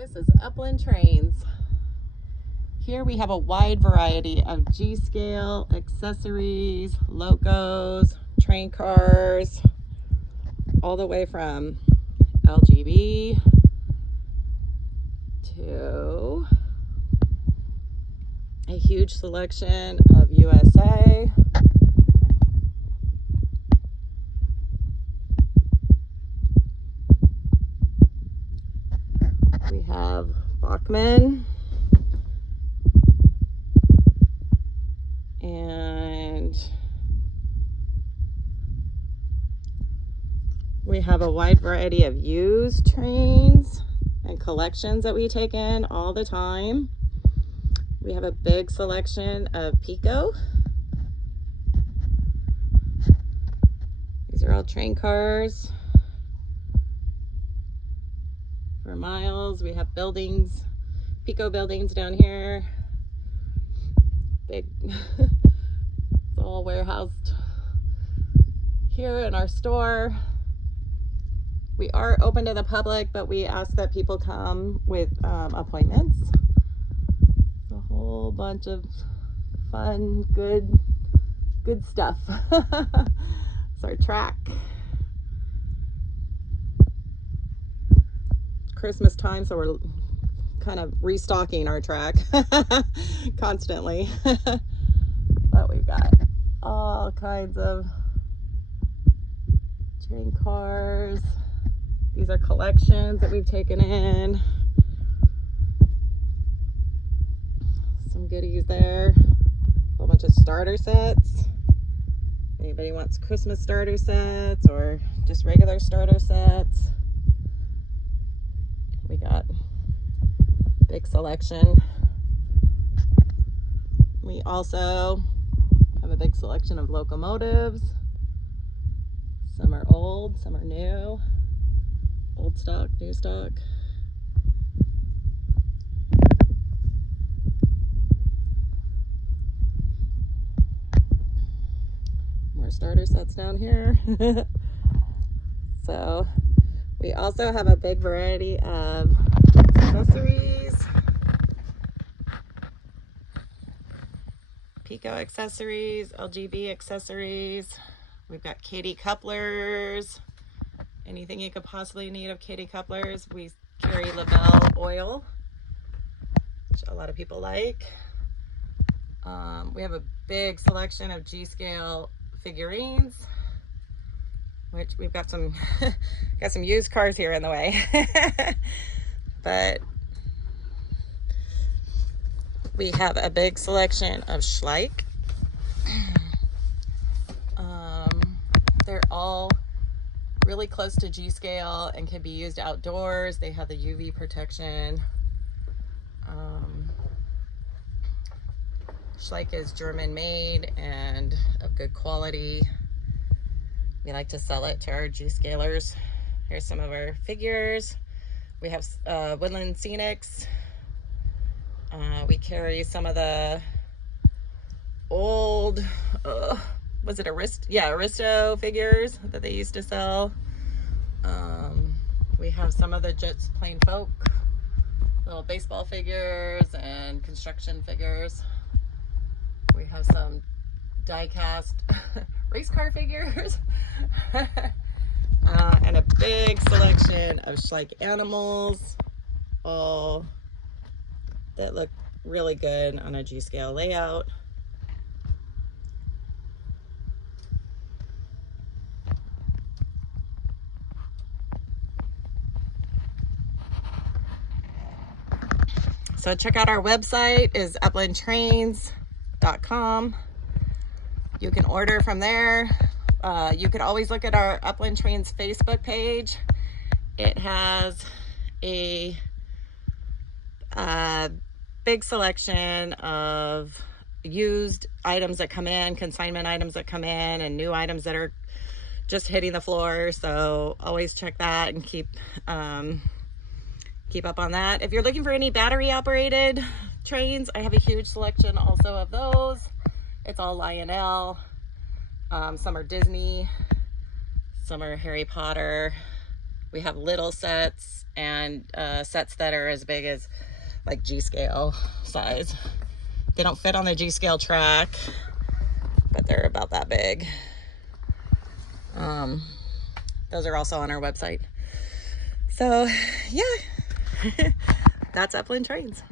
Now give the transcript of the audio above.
This is Upland Trains. Here we have a wide variety of G-scale accessories, locos, train cars, all the way from LGB to a huge selection of USA. We have Bachman and we have a wide variety of used trains and collections that we take in all the time. We have a big selection of Pico. These are all train cars. For miles, we have buildings, Pico buildings down here. Big, it's all warehoused here in our store. We are open to the public, but we ask that people come with appointments. It's a whole bunch of fun, good stuff. It's our track. Christmas time, so we're kind of restocking our track constantly. But we've got all kinds of train cars. These are collections that we've taken in. Some goodies there. A whole bunch of starter sets. Anybody wants Christmas starter sets or just regular starter sets? We got big selection. We also have a big selection of locomotives. Some are old, some are new. Old stock, new stock. More starter sets down here. So we also have a big variety of accessories, Pico accessories, LGB accessories. We've got Katy couplers, anything you could possibly need of Katy couplers. We carry Labelle oil, which a lot of people like. We have a big selection of G-scale figurines, which we've got some got some used cars here in the way. But we have a big selection of Schleich. They're all really close to G-scale and can be used outdoors. They have the UV protection. Schleich is German made and of good quality. We like to sell it to our G-scalers. Here's some of our figures. We have Woodland Scenics. We carry some of the old, was it Aristo figures that they used to sell. We have some of the just plain folk, little baseball figures and construction figures. We have some die-cast race car figures. And a big selection of Schleich animals, all that look really good on a G-scale layout. So check out our website is uplandtrains.com. You can order from there. You could always look at our Upland Trains Facebook page. It has a big selection of used items that come in, consignment items that come in, and new items that are just hitting the floor. So always check that and keep up on that. If you're looking for any battery operated trains, I have a huge selection also of those. It's all We have little sets and sets that are as big as like G-scale size. They don't fit on the G-scale track, but they're about that big. Those are also on our website. So yeah, that's Upland Trains.